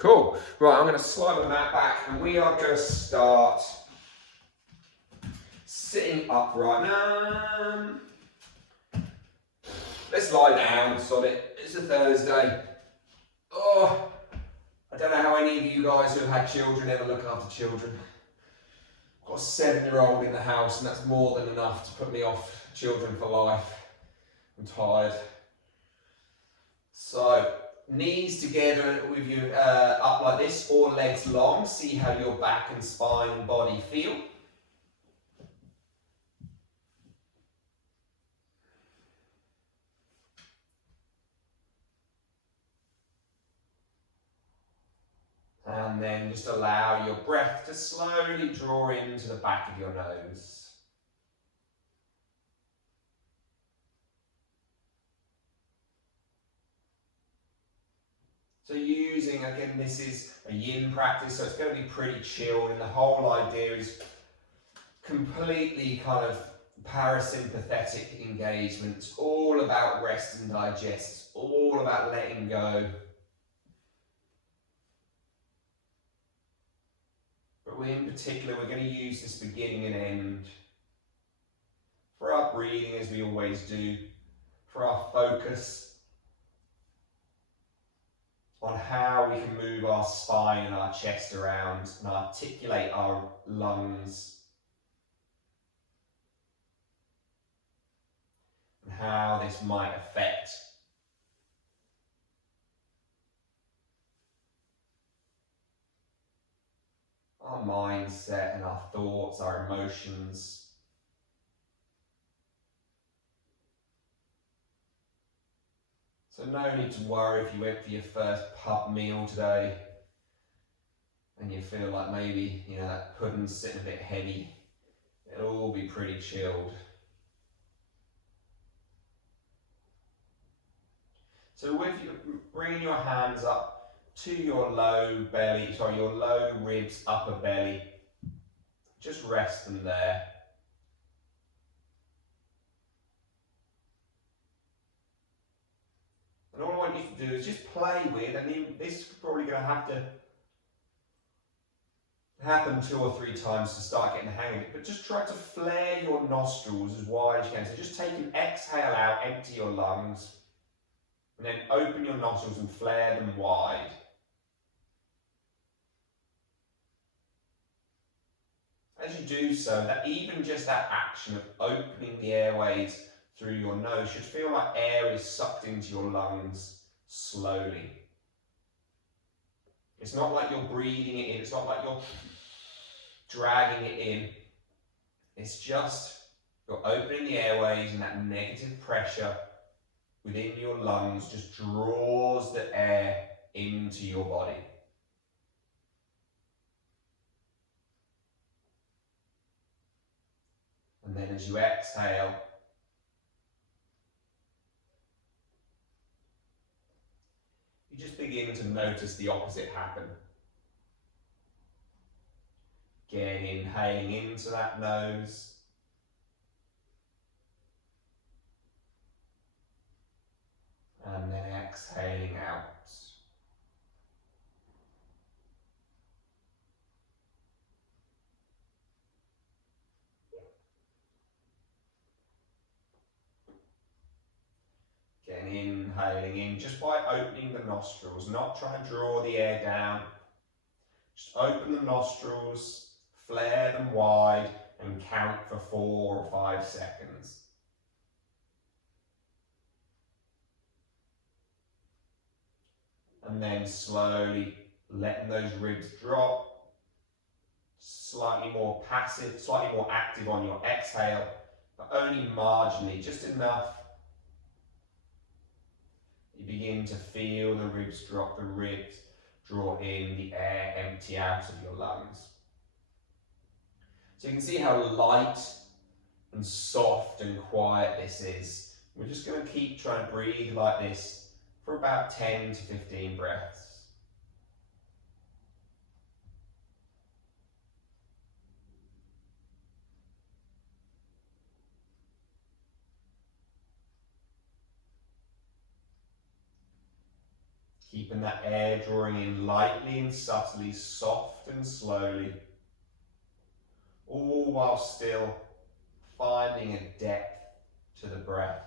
Cool. Right, I'm going to slide the mat back and we are going to start sitting upright. Let's lie down, sod it. It's a Thursday. Oh, I don't know how any of you guys who have had children ever look after children. I've got a 7-year-old in the house and that's more than enough to put me off children for life. I'm tired. So, knees together with you up like this, or legs long. See how your back and spine and body feel. And then just allow your breath to slowly draw into the back of your nose. So using, again, this is a yin practice, so it's going to be pretty chilled, and the whole idea is completely kind of parasympathetic engagement. It's all about rest and digest. It's all about letting go. But in particular, we're going to use this beginning and end for our breathing, as we always do, for our focus on how we can move our spine and our chest around and articulate our lungs, and how this might affect our mindset and our thoughts, our emotions. So no need to worry if you went for your first pub meal today and you feel like maybe, that pudding's sitting a bit heavy. It'll all be pretty chilled. So with you, bringing your hands up to your low ribs, upper belly, just rest them there. And all I want you to do is just play with, and this is probably going to have to happen 2 or 3 times to start getting the hang of it, but just try to flare your nostrils as wide as you can. So just take an exhale out, empty your lungs, and then open your nostrils and flare them wide. As you do so, that even just that action of opening the airways through your nose should feel like air is sucked into your lungs slowly. It's not like you're breathing it in, it's not like you're dragging it in. It's just you're opening the airways, and that negative pressure within your lungs just draws the air into your body. And then as you exhale, you just begin to notice the opposite happen. Again, inhaling into that nose. And then exhaling out. Again, inhaling in just by opening the nostrils, not trying to draw the air down. Just open the nostrils, flare them wide, and count for 4 or 5 seconds. And then slowly letting those ribs drop, slightly more passive, slightly more active on your exhale, but only marginally, just enough. You begin to feel the ribs drop, the ribs draw in, the air empty out of your lungs. So you can see how light and soft and quiet this is. We're just going to keep trying to breathe like this for about 10 to 15 breaths. Keeping that air drawing in lightly and subtly, soft and slowly, all while still finding a depth to the breath.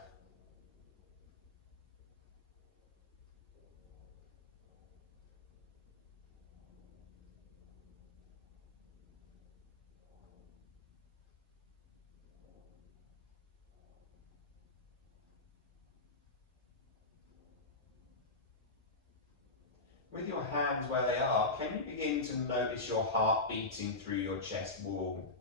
With your hands where they are, can you begin to notice your heart beating through your chest wall?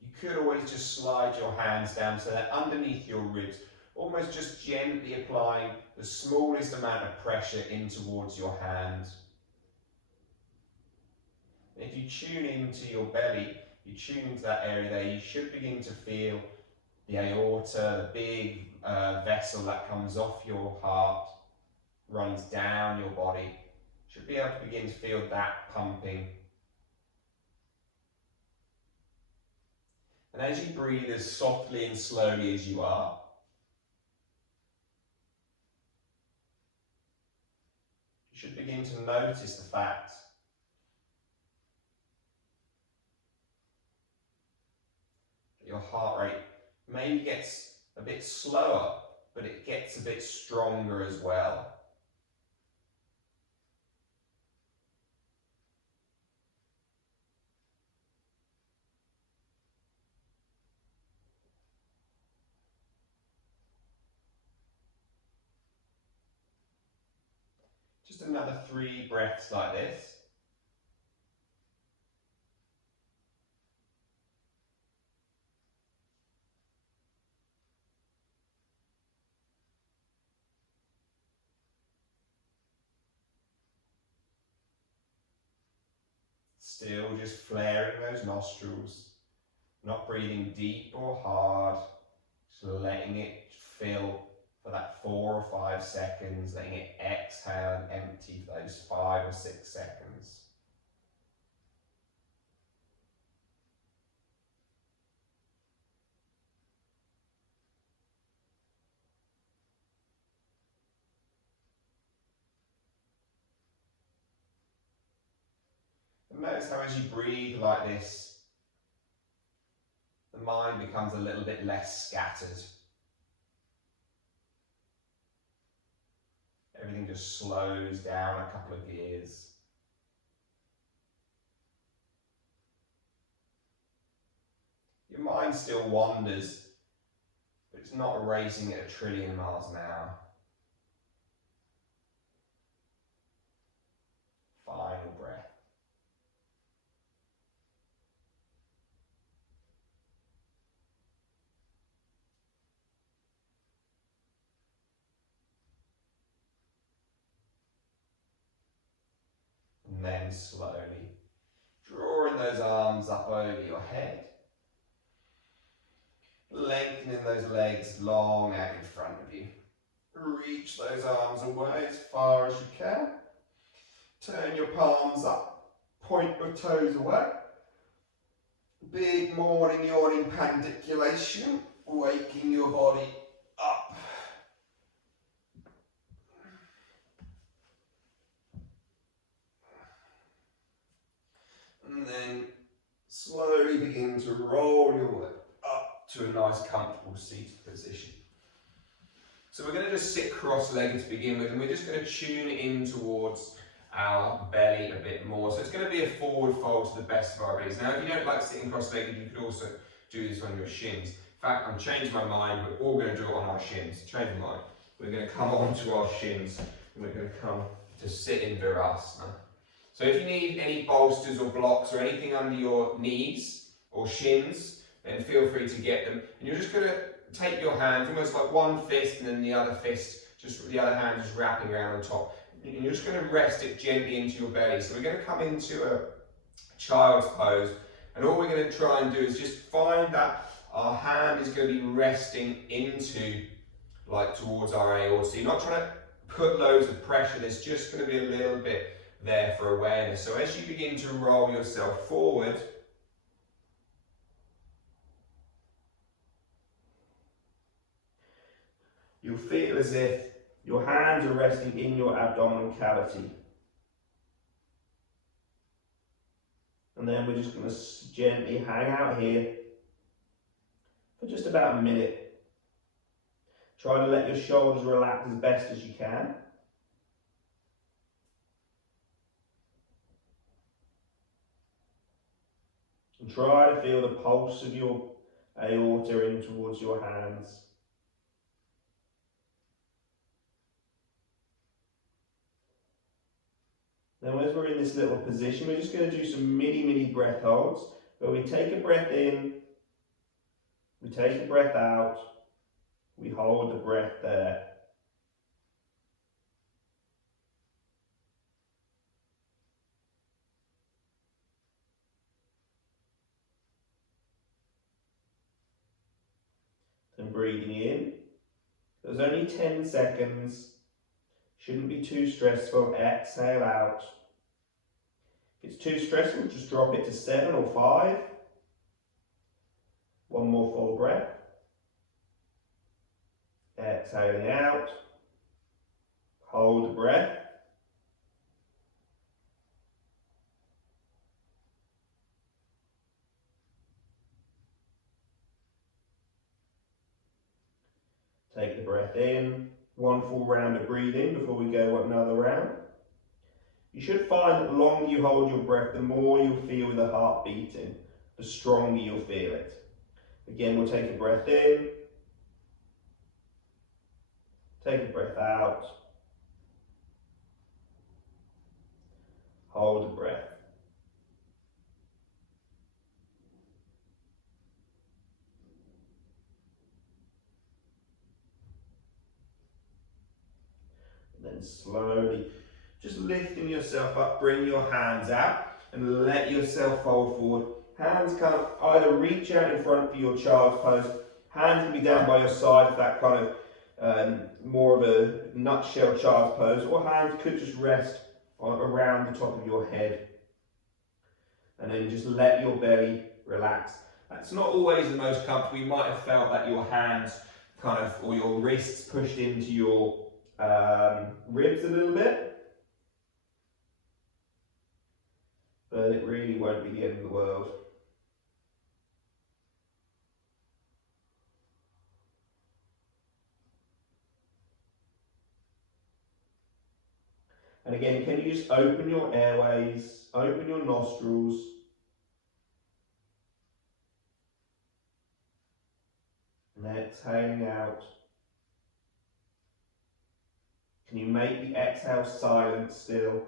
You could always just slide your hands down so they're underneath your ribs, almost just gently applying the smallest amount of pressure in towards your hands. If you tune into your belly, you tune into that area there, you should begin to feel the aorta, the big vessel that comes off your heart, runs down your body. Should be able to begin to feel that pumping. And as you breathe as softly and slowly as you are, you should begin to notice the fact that your heart rate maybe gets a bit slower, but it gets a bit stronger as well. Just another 3 breaths like this. Still just flaring those nostrils, not breathing deep or hard, just letting it fill for that 4 or 5 seconds, letting it exhale and empty for those 5 or 6 seconds. And notice how as you breathe like this, the mind becomes a little bit less scattered. Everything just slows down a couple of gears. Your mind still wanders, but it's not racing at 1 trillion miles an hour. Final breath. And then slowly drawing those arms up over your head, lengthening those legs long out in front of you. Reach those arms away as far as you can. Turn your palms up, point your toes away. Big morning yawning pandiculation, waking your body up. And then slowly begin to roll your way up to a nice comfortable seated position. So we're going to just sit cross-legged to begin with, and we're just going to tune in towards our belly a bit more. So it's going to be a forward fold to the best of our abilities. Now if you don't like sitting cross-legged, you could also do this on your shins. In fact, I'm changing my mind, we're all going to do it on our shins. Change my mind. We're going to come onto our shins, and we're going to come to sit in Virasana. So if you need any bolsters or blocks or anything under your knees or shins, then feel free to get them. And you're just going to take your hands, almost like one fist and then the other fist, just the other hand just wrapping around on top. And you're just going to rest it gently into your belly. So we're going to come into a child's pose, and all we're going to try and do is just find that our hand is going to be resting into like towards our aorta. So you're not trying to put loads of pressure, there's just going to be a little bit there for awareness. So as you begin to roll yourself forward, you'll feel as if your hands are resting in your abdominal cavity. And then we're just going to gently hang out here for just about a minute. Try to let your shoulders relax as best as you can. And try to feel the pulse of your aorta in towards your hands. Now as we're in this little position, we're just going to do some mini breath holds, where we take a breath in, we take a breath out, we hold the breath there. And breathing in. There's only 10 seconds. Shouldn't be too stressful. Exhale out. If it's too stressful, just drop it to 7 or 5. One more full breath. Exhaling out. Hold the breath. Take the breath in. One full round of breathing before we go another round. You should find that the longer you hold your breath, the more you'll feel the heart beating, the stronger you'll feel it. Again, we'll take a breath in. Take a breath out. Hold the breath. Then slowly, just lifting yourself up, bring your hands out and let yourself fold forward. Hands kind of either reach out in front for your child's pose, hands can be down by your side for that kind of more of a nutshell child's pose, or hands could just rest around the top of your head. And then just let your belly relax. That's not always the most comfortable. You might have felt that your hands kind of, or your wrists pushed into your ribs a little bit, but it really won't be the end of the world. And again, can you just open your airways, open your nostrils, and exhaling out. Can you make the exhale silent still?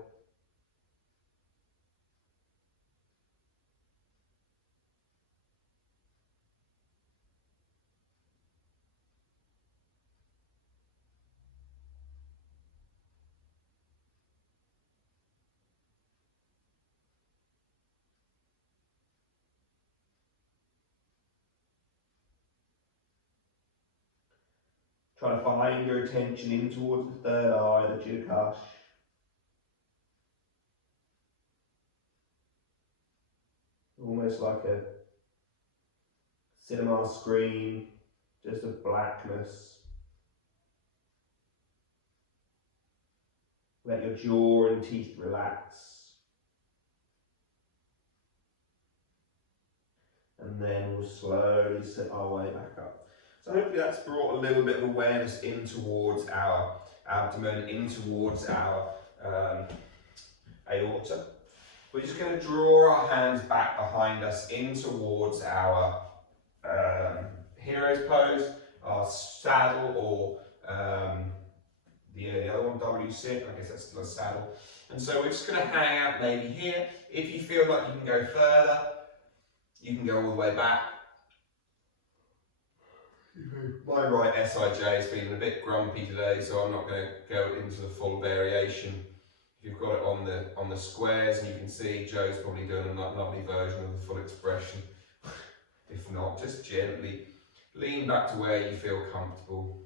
Try to find your attention in towards the third eye, the Chittakash. Almost like a cinema screen, just of blackness. Let your jaw and teeth relax. And then we'll slowly sit our way back up. So hopefully that's brought a little bit of awareness in towards our abdomen, in towards our aorta. We're just going to draw our hands back behind us in towards our hero's pose, our saddle, or the other one, W sit, I guess that's still a saddle. And so we're just going to hang out maybe here. If you feel like you can go further, you can go all the way back. My right SIJ is feeling a bit grumpy today, so I'm not going to go into the full variation. If you've got it on the squares, and you can see Joe's probably doing a lovely version of the full expression. If not, just gently lean back to where you feel comfortable.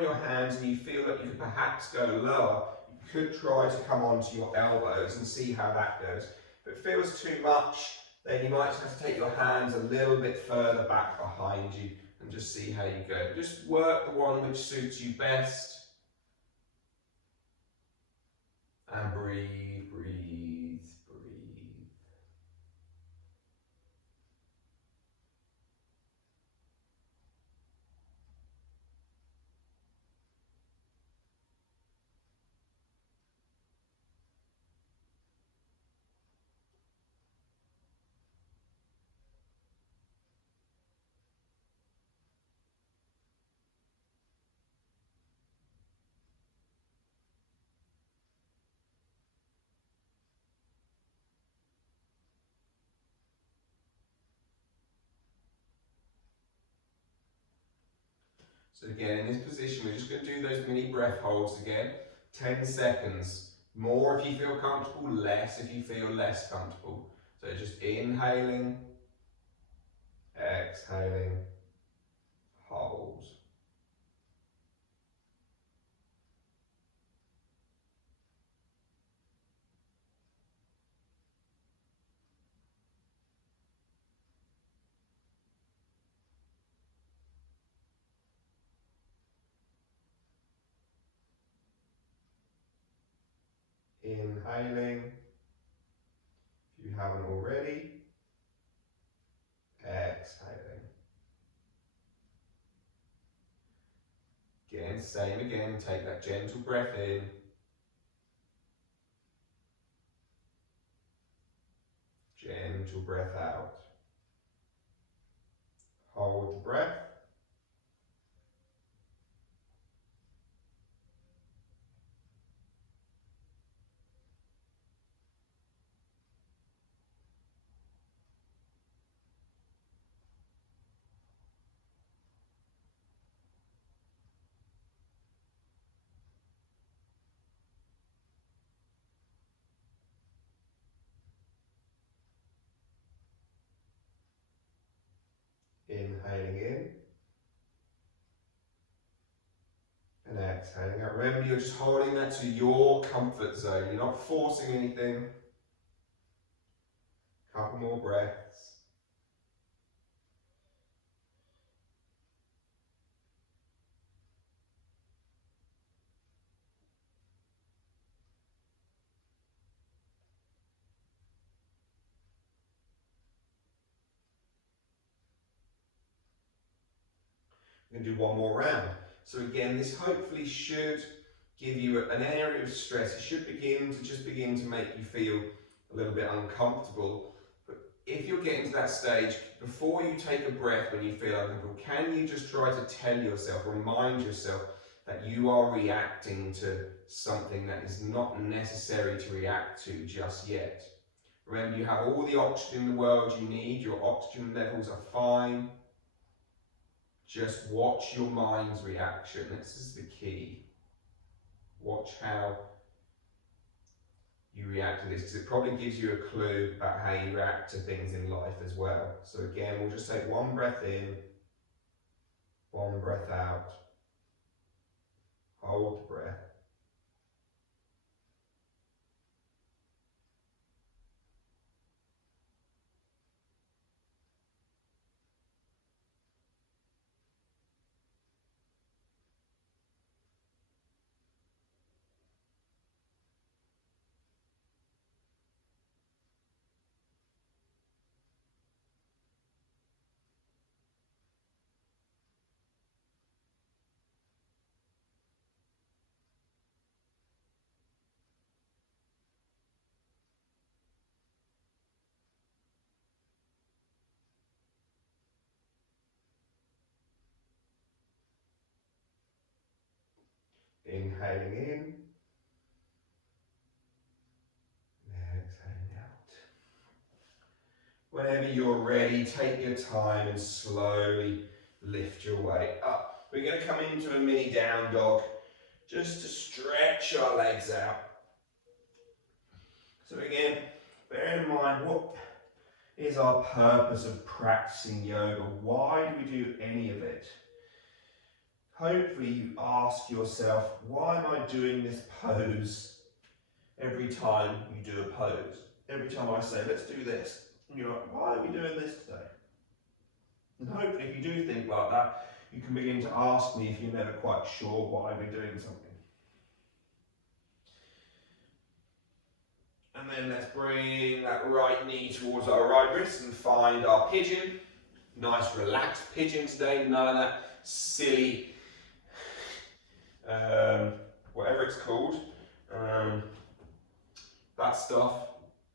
on your hands and you feel that you could perhaps go lower, you could try to come onto your elbows and see how that goes. If it feels too much, then you might just have to take your hands a little bit further back behind you and just see how you go. Just work the one which suits you best. And breathe, breathe, breathe. So again, in this position, we're just going to do those mini breath holds again. 10 seconds. More if you feel comfortable, less if you feel less comfortable. So just inhaling, exhaling, hold. Inhaling, if you haven't already, exhaling. Again, same again, take that gentle breath in. Gentle breath out. Hold the breath. Inhaling in. And exhaling out. Remember, you're just holding that to your comfort zone. You're not forcing anything. Couple more breaths. We're going to do one more round. So again, this hopefully should give you an area of stress. It should begin to make you feel a little bit uncomfortable. But if you're getting to that stage, before you take a breath when you feel uncomfortable, can you just try to tell yourself, remind yourself that you are reacting to something that is not necessary to react to just yet. Remember, you have all the oxygen in the world you need, your oxygen levels are fine. Just watch your mind's reaction. This is the key. Watch how you react to this, because it probably gives you a clue about how you react to things in life as well. So again, we'll just take one breath in, one breath out. Hold the breath. Inhaling in, exhaling out. Whenever you're ready, take your time and slowly lift your weight up. We're going to come into a mini down dog just to stretch our legs out. So again, bear in mind, what is our purpose of practicing yoga? Why do we do any of it? hopefully you ask yourself, why am I doing this pose every time you do a pose? Every time I say, let's do this, and you're like, why are we doing this today? And hopefully if you do think like that, you can begin to ask me if you're never quite sure why we're doing something. And then let's bring that right knee towards our right wrist and find our pigeon. Nice relaxed pigeon today, none of that silly, whatever it's called, that stuff,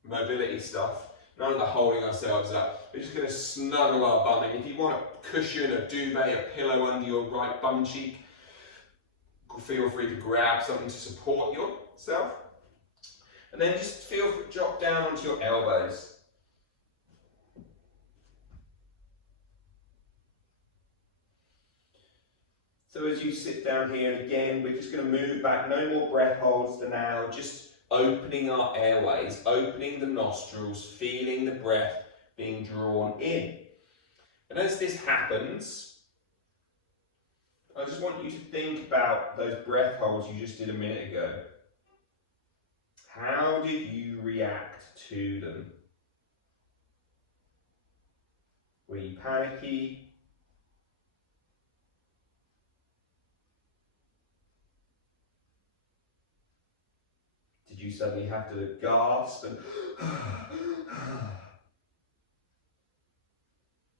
mobility stuff. None of the holding ourselves up. We're just going to snuggle our bum in. If you want a cushion, a duvet, a pillow under your right bum cheek, feel free to grab something to support yourself. And then just feel free to drop down onto your elbows. So as you sit down here, and again, we're just going to move back, no more breath holds for now, just opening our airways, opening the nostrils, feeling the breath being drawn in. And as this happens, I just want you to think about those breath holds you just did a minute ago. How did you react to them? Were you panicky? Did you suddenly have to gasp and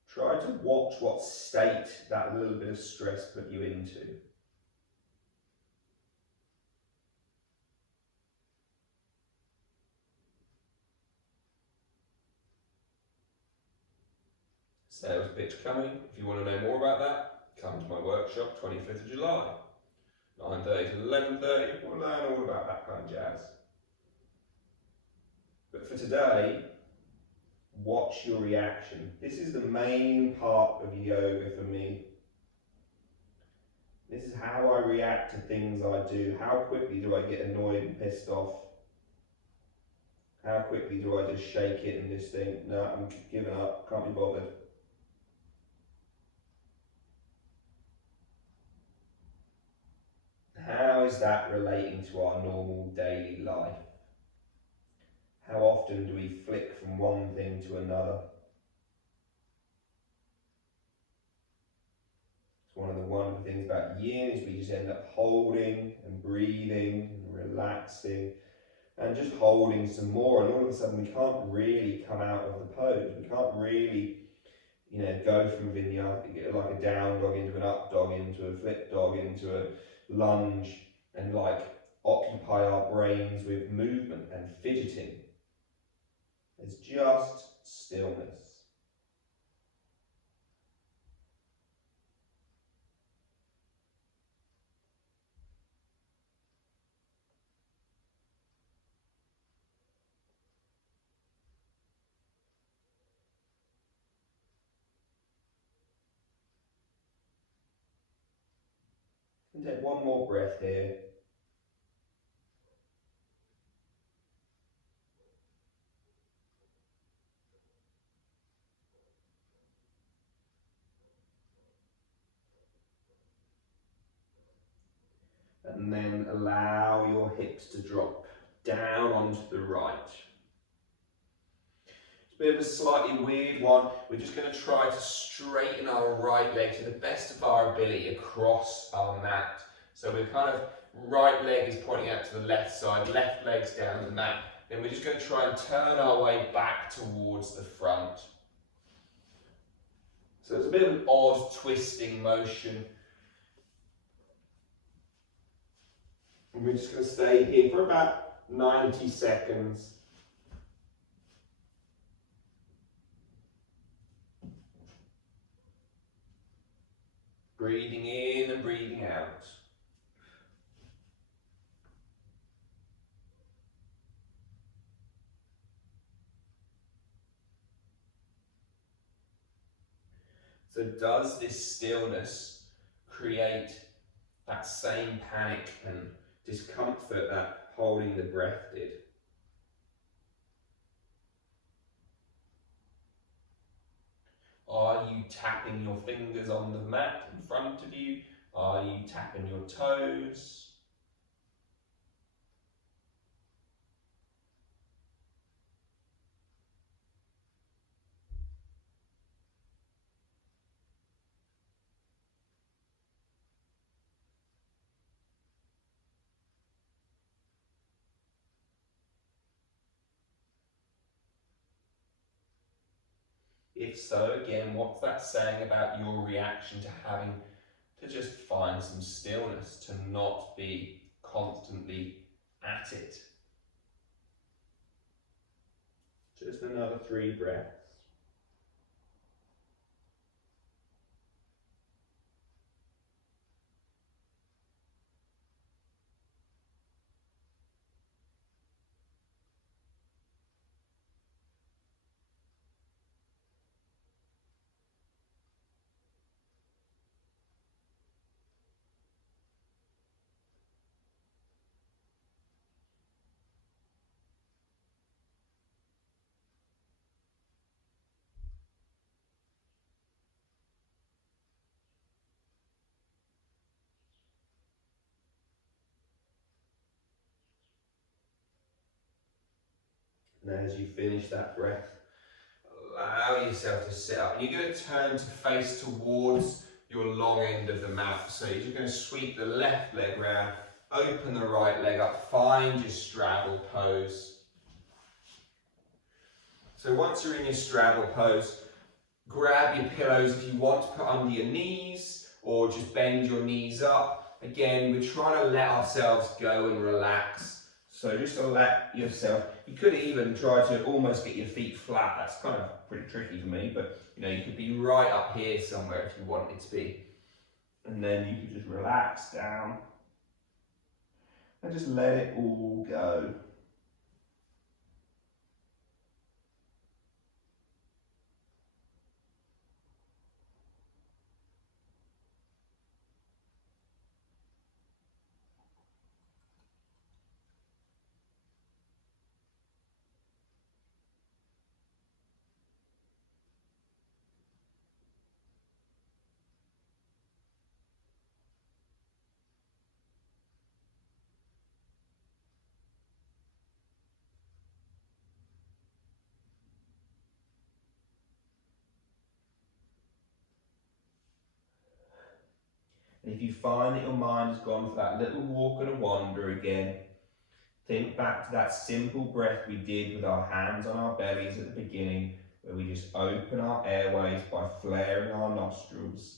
try to watch what state that little bit of stress put you into? Sales pitch coming. If you want to know more about that, come to my workshop, 25th of July, 9:30 to 11:30. We'll learn all about that kind of jazz. But for today, watch your reaction. This is the main part of yoga for me. This is how I react to things I do. How quickly do I get annoyed and pissed off? How quickly do I just shake it and just think, no, I'm giving up, can't be bothered. How is that relating to our normal daily life? How often do we flick from one thing to another? It's one of the wonderful things about Yin is we just end up holding and breathing and relaxing and just holding some more, and all of a sudden we can't really come out of the pose. We can't really, go from vinyasa, like a down dog into an up dog, into a flip dog, into a lunge, and occupy our brains with movement and fidgeting. It's just stillness. And take one more breath here. And then allow your hips to drop down onto the right. It's a bit of a slightly weird one. We're just going to try to straighten our right leg to the best of our ability across our mat. So we're right leg is pointing out to the left side, left leg's down the mat. Then we're just going to try and turn our way back towards the front. So it's a bit of an odd twisting motion. And we're just going to stay here for about 90 seconds. Breathing in and breathing out. So does this stillness create that same panic and discomfort that holding the breath did? Are you tapping your fingers on the mat in front of you? Are you tapping your toes? If so, again, what's that saying about your reaction to having to just find some stillness, to not be constantly at it? Just another 3 breaths. And as you finish that breath, allow yourself to sit up. And you're going to turn to face towards your long end of the mat. So you're just going to sweep the left leg round, open the right leg up, find your straddle pose. So once you're in your straddle pose, grab your pillows if you want to put under your knees, or just bend your knees up. Again, we're trying to let ourselves go and relax. So just to let yourself, you could even try to almost get your feet flat. That's kind of pretty tricky for me, but you could be right up here somewhere if you want it to be. And then you can just relax down and just let it all go. And if you find that your mind has gone for that little walk and a wander again, think back to that simple breath we did with our hands on our bellies at the beginning, where we just open our airways by flaring our nostrils.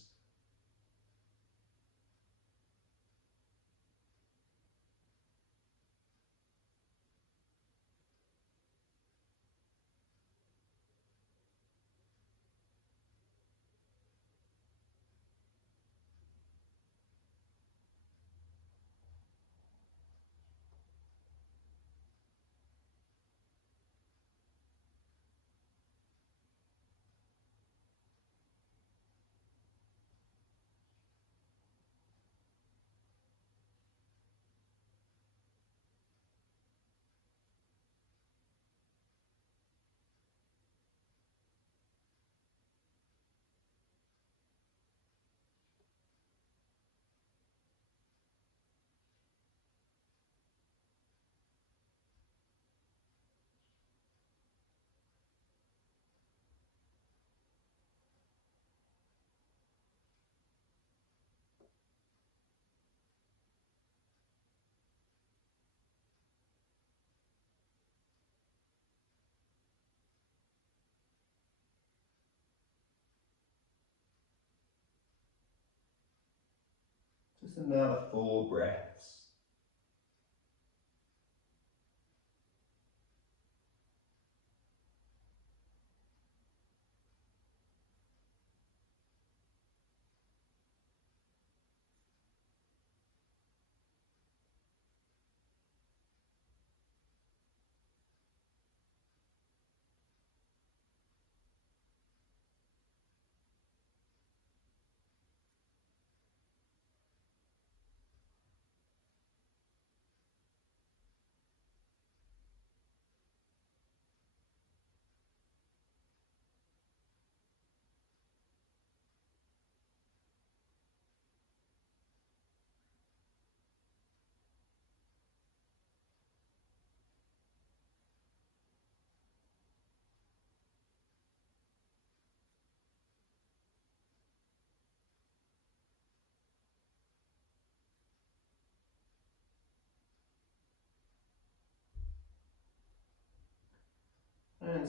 Just another 4 breaths.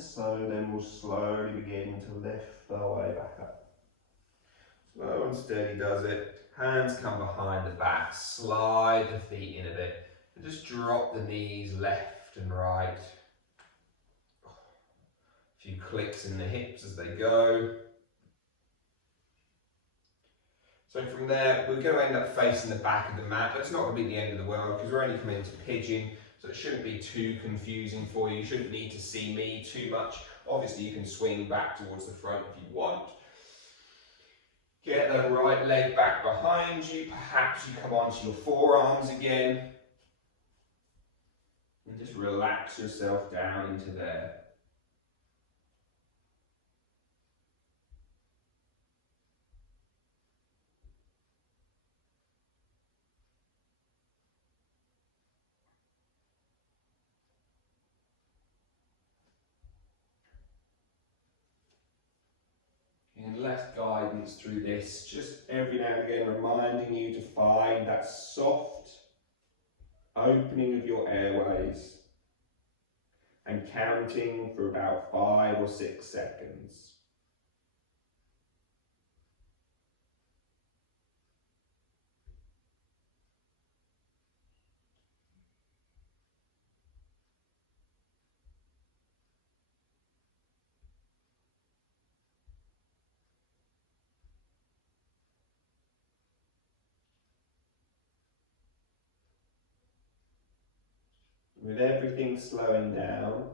so then we'll slowly begin to lift our way back up. Slow and steady does it. Hands come behind the back, slide the feet in a bit, and just drop the knees left and right. A few clicks in the hips as they go. So from there, we're going to end up facing the back of the mat. That's not going to be the end of the world because we're only coming into pigeon, so it shouldn't be too confusing for you. You shouldn't need to see me too much. Obviously, you can swing back towards the front if you want. Get the right leg back behind you. Perhaps you come onto your forearms again. And just relax yourself down into there. And less guidance through this, just every now and again reminding you to find that soft opening of your airways and counting for about 5 or 6 seconds. With everything slowing down,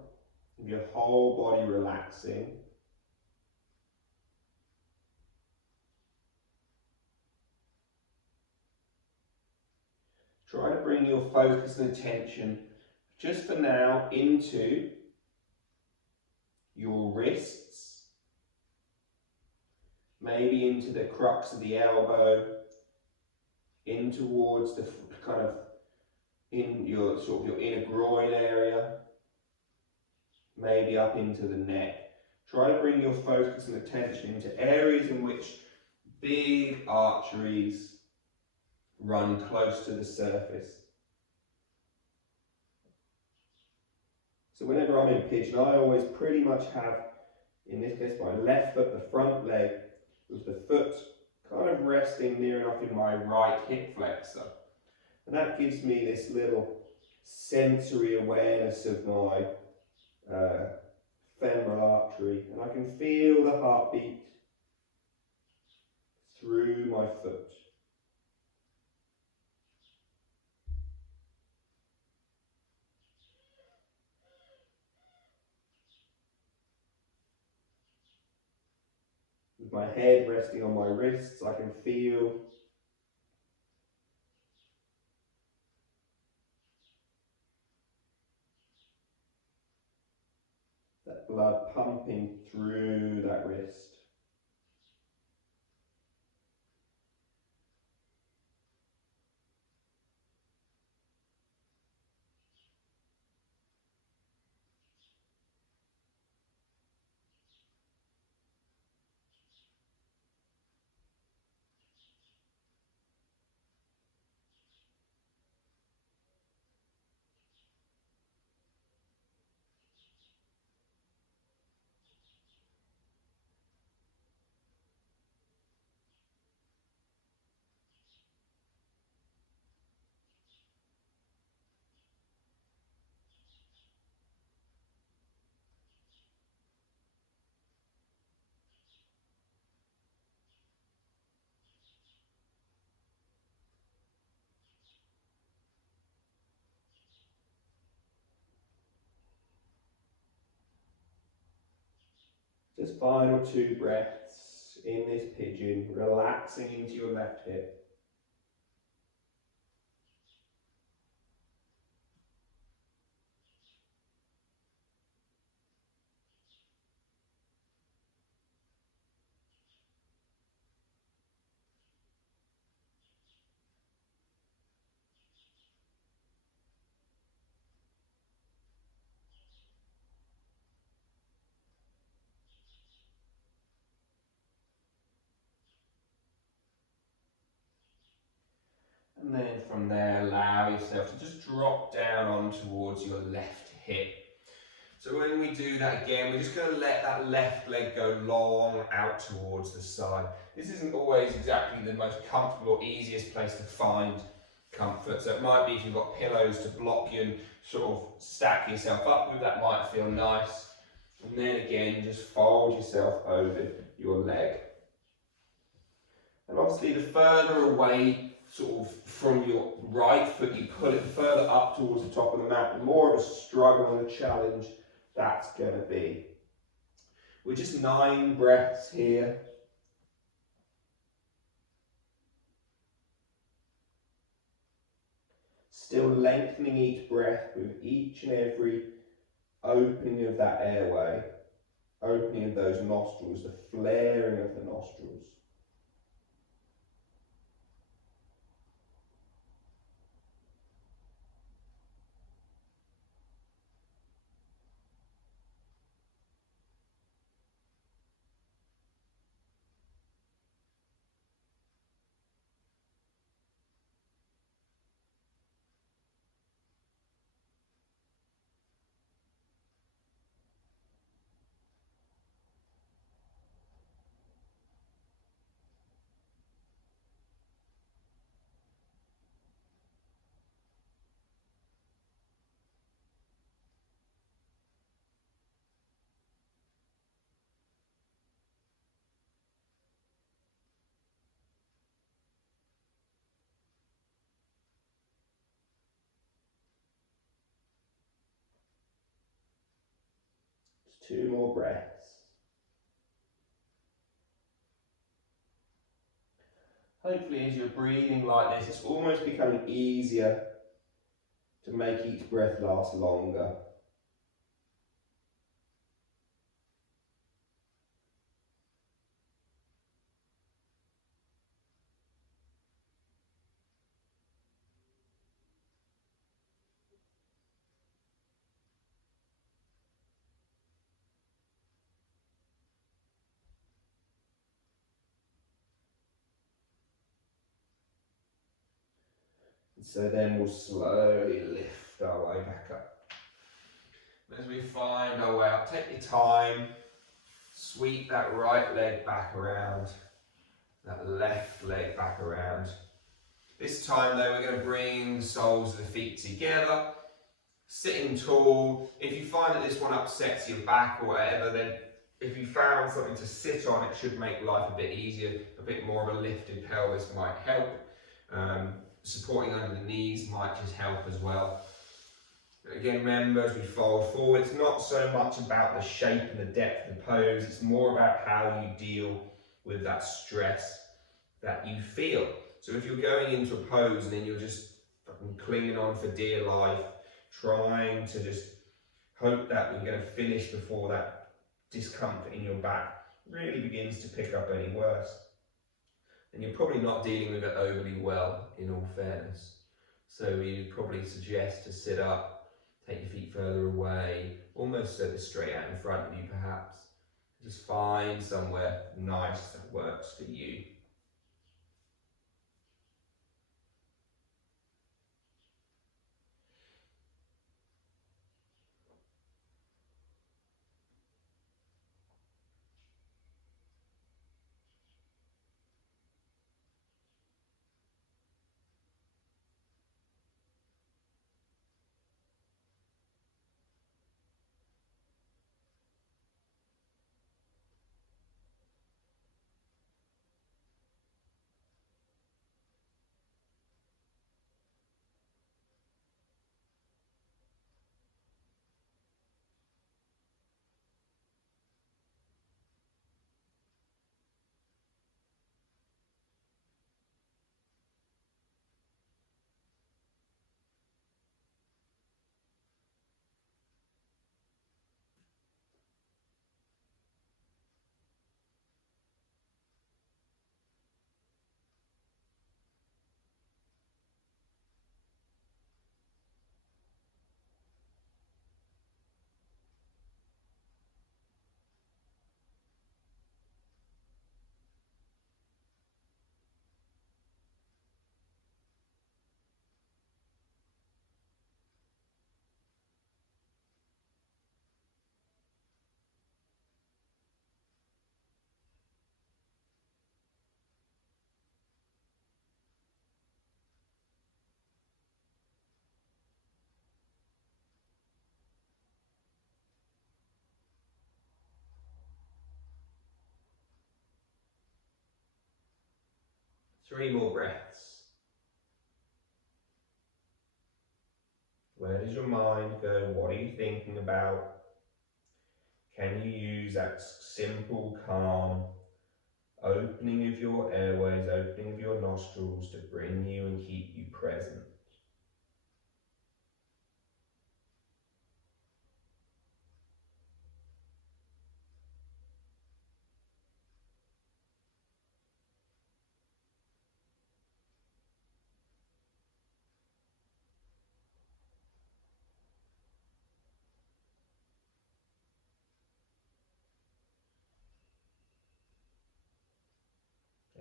your whole body relaxing, try to bring your focus and attention just for now into your wrists, maybe into the crux of the elbow, in towards the kind of in your sort of your inner groin area, maybe up into the neck. Try to bring your focus and attention into areas in which big arteries run close to the surface. So whenever I'm in pigeon, I always pretty much have, in this case, my left foot, the front leg, with the foot kind of resting near enough in my right hip flexor. And that gives me this little sensory awareness of my femoral artery, and I can feel the heartbeat through my foot. With my head resting on my wrists, I can feel that blood pumping through that wrist. Just final 2 breaths in this pigeon, relaxing into your left hip. And then from there, allow yourself to just drop down on towards your left hip. So when we do that again, we're just going to let that left leg go long out towards the side. This isn't always exactly the most comfortable or easiest place to find comfort. So it might be if you've got pillows to block you and sort of stack yourself up with, that might feel nice. And then again, just fold yourself over your leg. And obviously the further away sort of from your right foot you put it, further up towards the top of the mat, the more of a struggle and a challenge that's going to be. We're just 9 breaths here. Still lengthening each breath with each and every opening of that airway, opening of those nostrils, the flaring of the nostrils. Just 2 more breaths. Hopefully as you're breathing like this, it's almost becoming easier to make each breath last longer. And so then we'll slowly lift our way back up. As we find our way up, take your time, sweep that right leg back around, that left leg back around. This time though, we're going to bring the soles of the feet together, sitting tall. If you find that this one upsets your back or whatever, then if you found something to sit on, it should make life a bit easier. A bit more of a lifted pelvis might help. Supporting under the knees might just help as well. Again, remember, as we fold forward, it's not so much about the shape and the depth of the pose, it's more about how you deal with that stress that you feel. So if you're going into a pose and then you're just fucking clinging on for dear life, trying to just hope that you're going to finish before that discomfort in your back really begins to pick up any worse, and you're probably not dealing with it overly well, in all fairness. So we probably suggest to sit up, take your feet further away, almost so they're straight out in front of you perhaps. Just find somewhere nice that works for you. 3 more breaths. Where does your mind go? What are you thinking about? Can you use that simple, calm opening of your airways, opening of your nostrils to bring you and keep you present?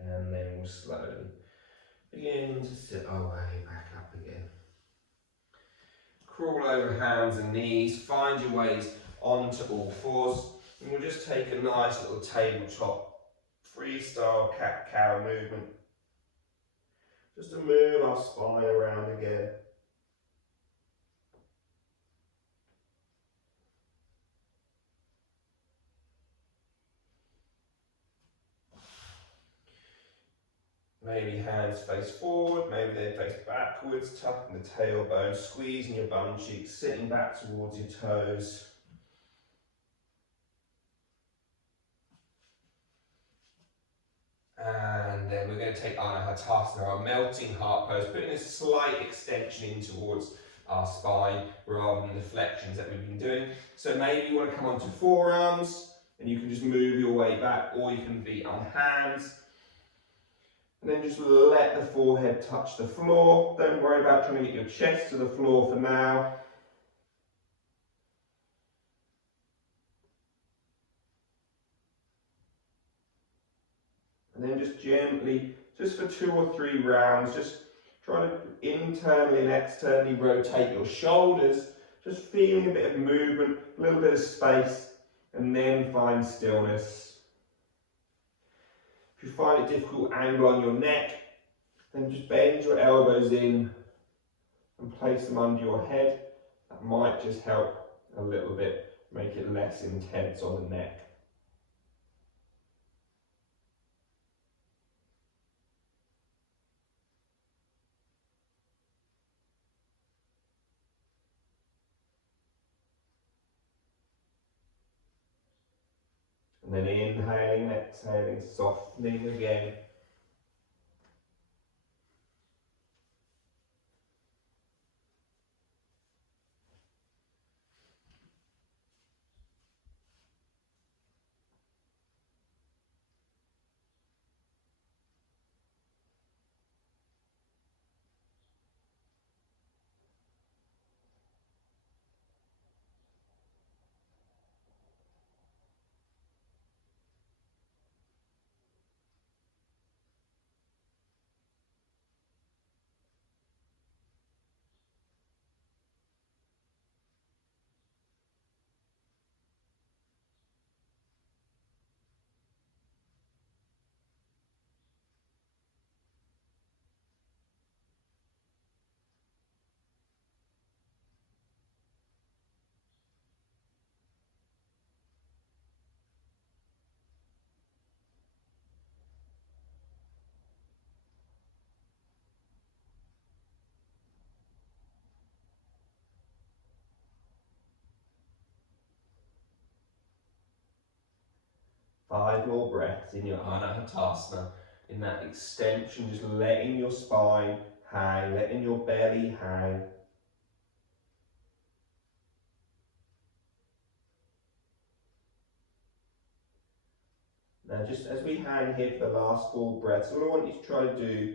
And then we'll slowly begin to sit our way back up again. Crawl over hands and knees, find your ways onto all fours, and we'll just take a nice little tabletop freestyle cat-cow movement, just to move our spine around again. Maybe hands face forward, maybe they face backwards, tucking the tailbone, squeezing your bum cheeks, sitting back towards your toes. And then we're going to take Anahatasana, our melting heart pose, putting a slight extension in towards our spine rather than the flexions that we've been doing. So maybe you want to come onto forearms and you can just move your way back, or you can be on hands. And then just let the forehead touch the floor. Don't worry about trying to get your chest to the floor for now. And then just gently, just for 2 or 3 rounds, just try to internally and externally rotate your shoulders, just feeling a bit of movement, a little bit of space, and then find stillness. If you find it difficult, angle on your neck, then just bend your elbows in and place them under your head. That might just help a little bit, make it less intense on the neck. And then inhaling, exhaling, softening again. Five more breaths in your Anahatasana, in that extension, just letting your spine hang, letting your belly hang. Now just as we hang here for the last 4 breaths, all I want you to try to do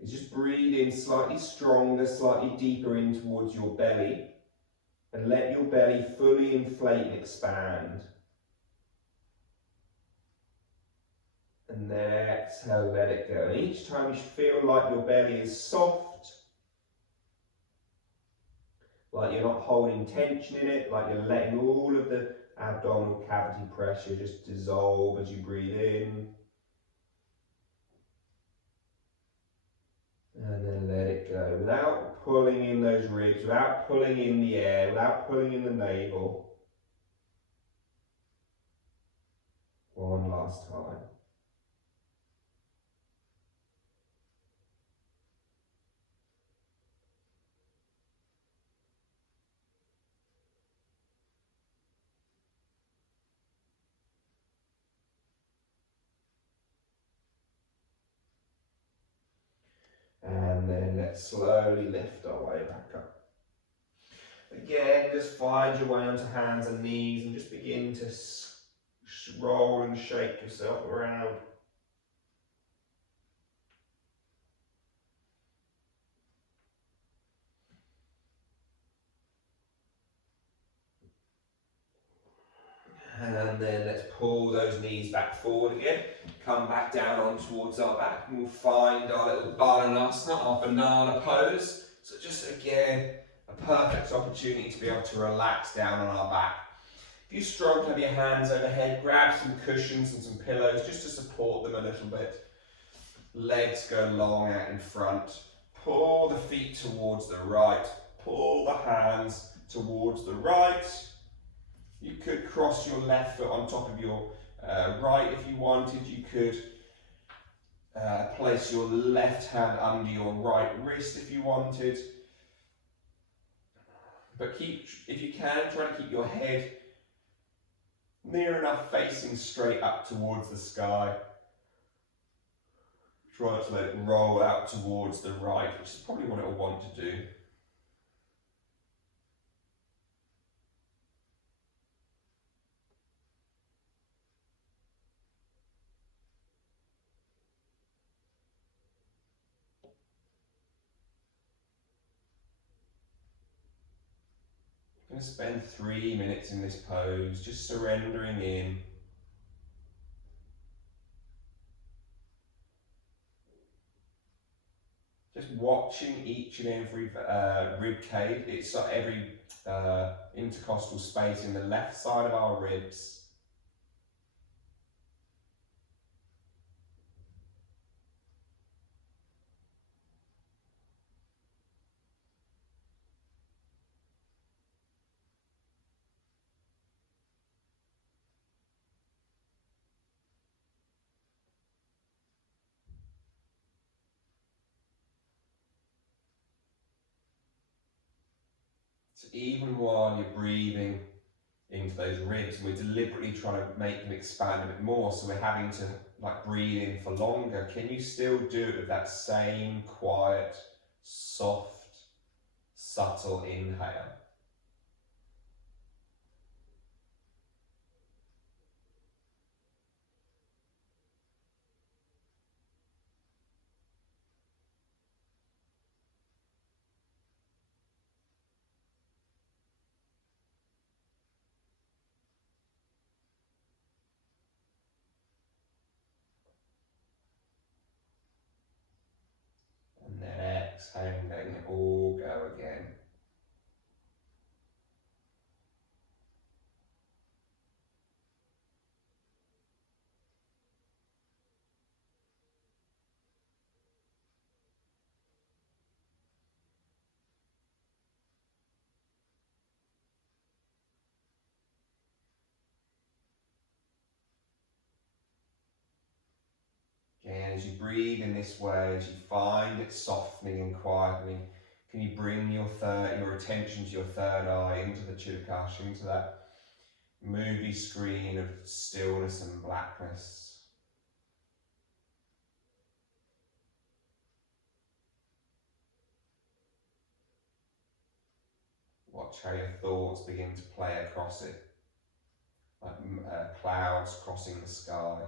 is just breathe in slightly stronger, slightly deeper in towards your belly, and let your belly fully inflate and expand. And then exhale, let it go. And each time you feel like your belly is soft, like you're not holding tension in it, like you're letting all of the abdominal cavity pressure just dissolve as you breathe in. And then let it go, without pulling in those ribs, without pulling in the air, without pulling in the navel. One last time. then slowly lift our way back up. Again, just find your way onto hands and knees and just begin to roll and shake yourself around. And then let's pull those knees back forward again. Come back down on towards our back. And we'll find our little balanasana, our banana pose. So just again, a perfect opportunity to be able to relax down on our back. If you struggle to have your hands overhead, grab some cushions and some pillows just to support them a little bit. Legs go long out in front. Pull the feet towards the right. Pull the hands towards the right. You could cross your left foot on top of your right if you wanted. You could place your left hand under your right wrist if you wanted. But if you can, try to keep your head near enough facing straight up towards the sky. Try to let it roll out towards the right, which is probably what it will want to do. I'm going to spend 3 minutes in this pose, just surrendering in. Just watching each and every rib cage. It's every intercostal space in the left side of our ribs. So even while you're breathing into those ribs, we're deliberately trying to make them expand a bit more, so we're having to breathe in for longer. Can you still do it with that same quiet, soft, subtle inhale? And then exhaling, letting it all go again. Again, as you breathe in this way, as you find it softening and quietening, can you bring your attention to your third eye, into the Chittakash, into that movie screen of stillness and blackness? Watch how your thoughts begin to play across it, like clouds crossing the sky.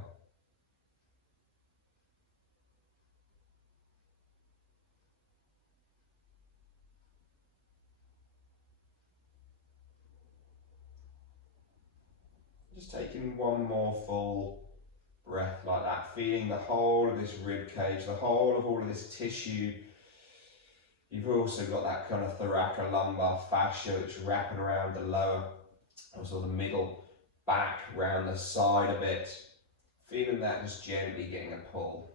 Just taking one more full breath like that, feeling the whole of this rib cage, the whole of all of this tissue. You've also got that kind of thoracolumbar fascia which is wrapping around the lower, also the middle back, round the side a bit. Feeling that just gently getting a pull.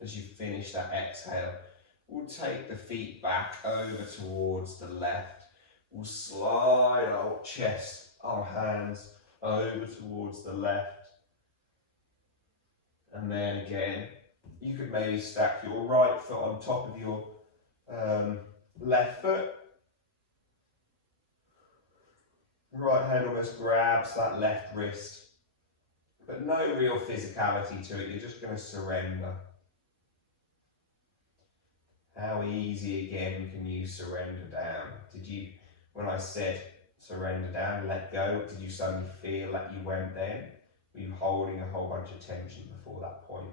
As you finish that exhale, we'll take the feet back over towards the left. We'll slide our chest, our hands over towards the left. And then again, you could maybe stack your right foot on top of your left foot. Right hand almost grabs that left wrist. but no real physicality to it. You're just going to surrender. How easy again can you surrender down? Did you, when I said surrender down, let go, did you suddenly feel like you went then? Were you holding a whole bunch of tension before that point?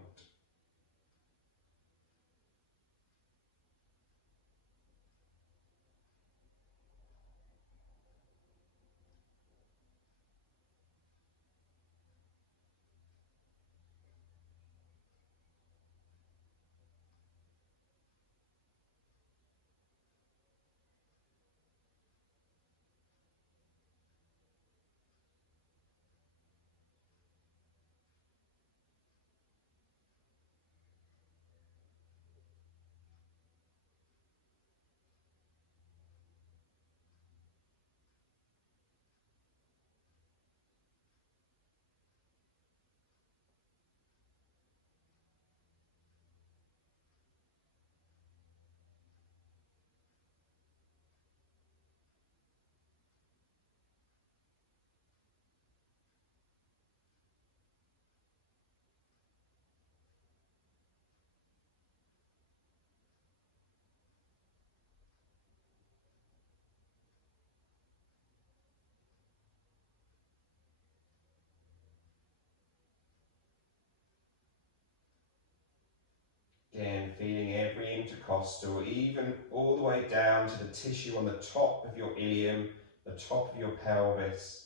Again, feeling every intercostal, even all the way down to the tissue on the top of your ilium, the top of your pelvis.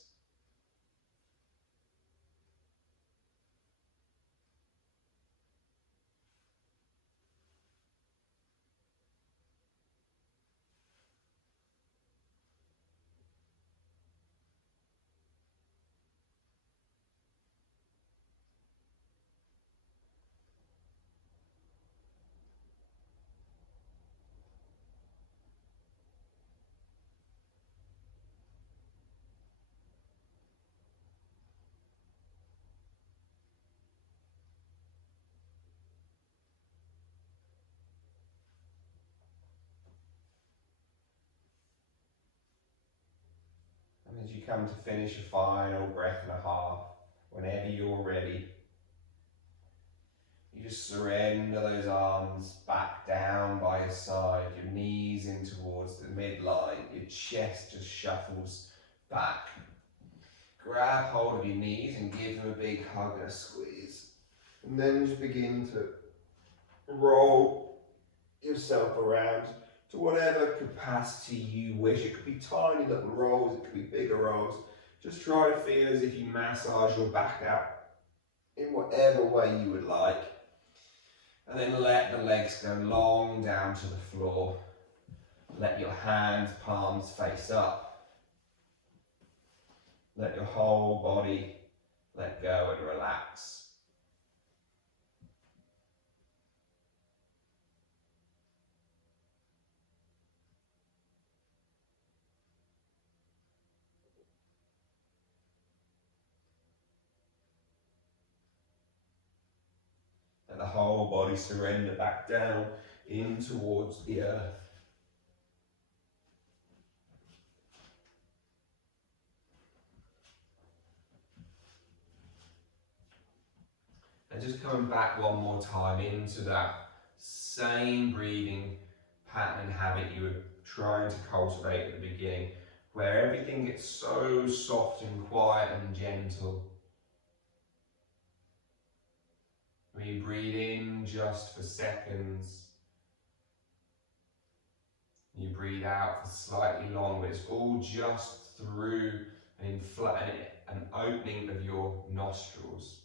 And as you come to finish a final breath and a half, whenever you're ready, you just surrender those arms back down by your side, your knees in towards the midline, your chest just shuffles back. Grab hold of your knees and give them a big hug and a squeeze. And then just begin to roll yourself around to whatever capacity you wish. It could be tiny little rolls, it could be bigger rolls. Just try to feel as if you massage your back out in whatever way you would like. And then let the legs go long down to the floor. Let your hands, palms face up. Let your whole body let go and relax. Let the whole body surrender back down in towards the earth. And just coming back one more time into that same breathing pattern and habit you were trying to cultivate at the beginning, where everything gets so soft and quiet and gentle. When you breathe in just for seconds, you breathe out for slightly longer. It's all just through an opening of your nostrils.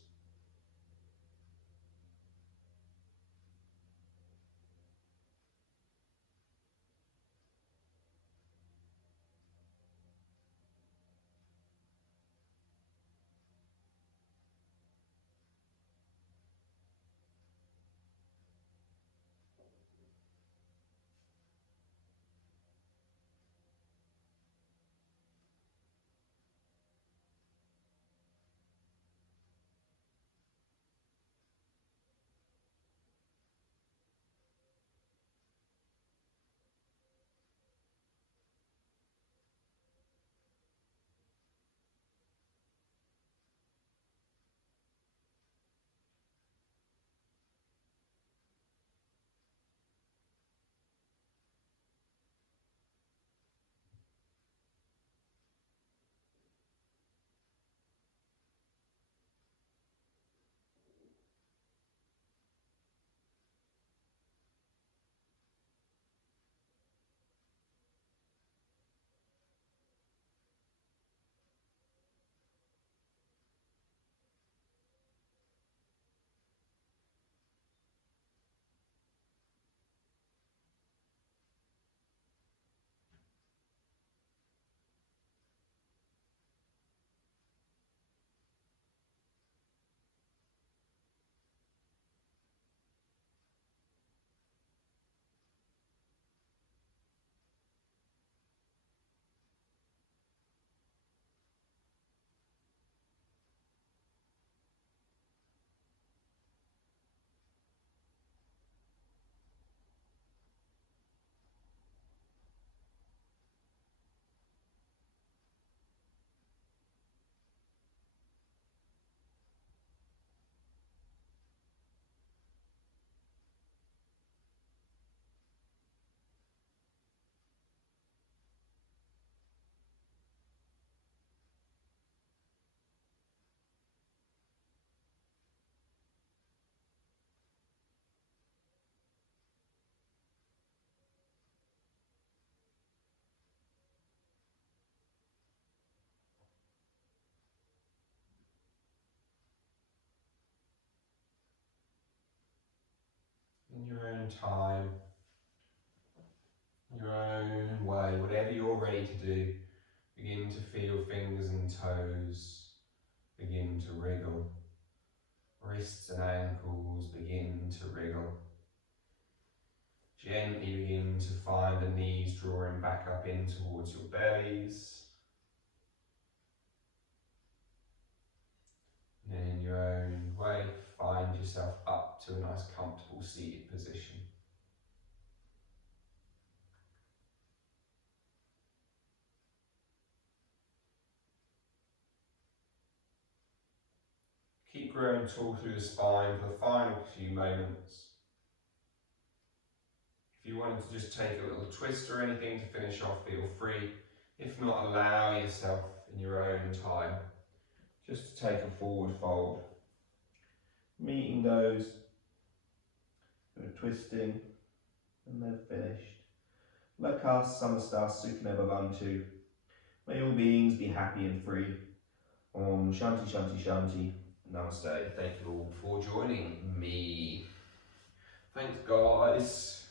own time, your own way, whatever you're ready to do. Begin to feel fingers and toes begin to wriggle. Wrists and ankles begin to wriggle. Gently begin to find the knees drawing back up in towards your bellies. And in your own way, find yourself up to a nice comfortable seated position. Keep growing tall through the spine for the final few moments. If you wanted to just take a little twist or anything to finish off, feel free. If not, allow yourself in your own time just to take a forward fold. Meeting those who are twisting and they're finished. Lakha samasta sukha bhavantu. May all beings be happy and free. Om Shanti Shanti Shanti. Namaste. Thank you all for joining me. Thanks guys.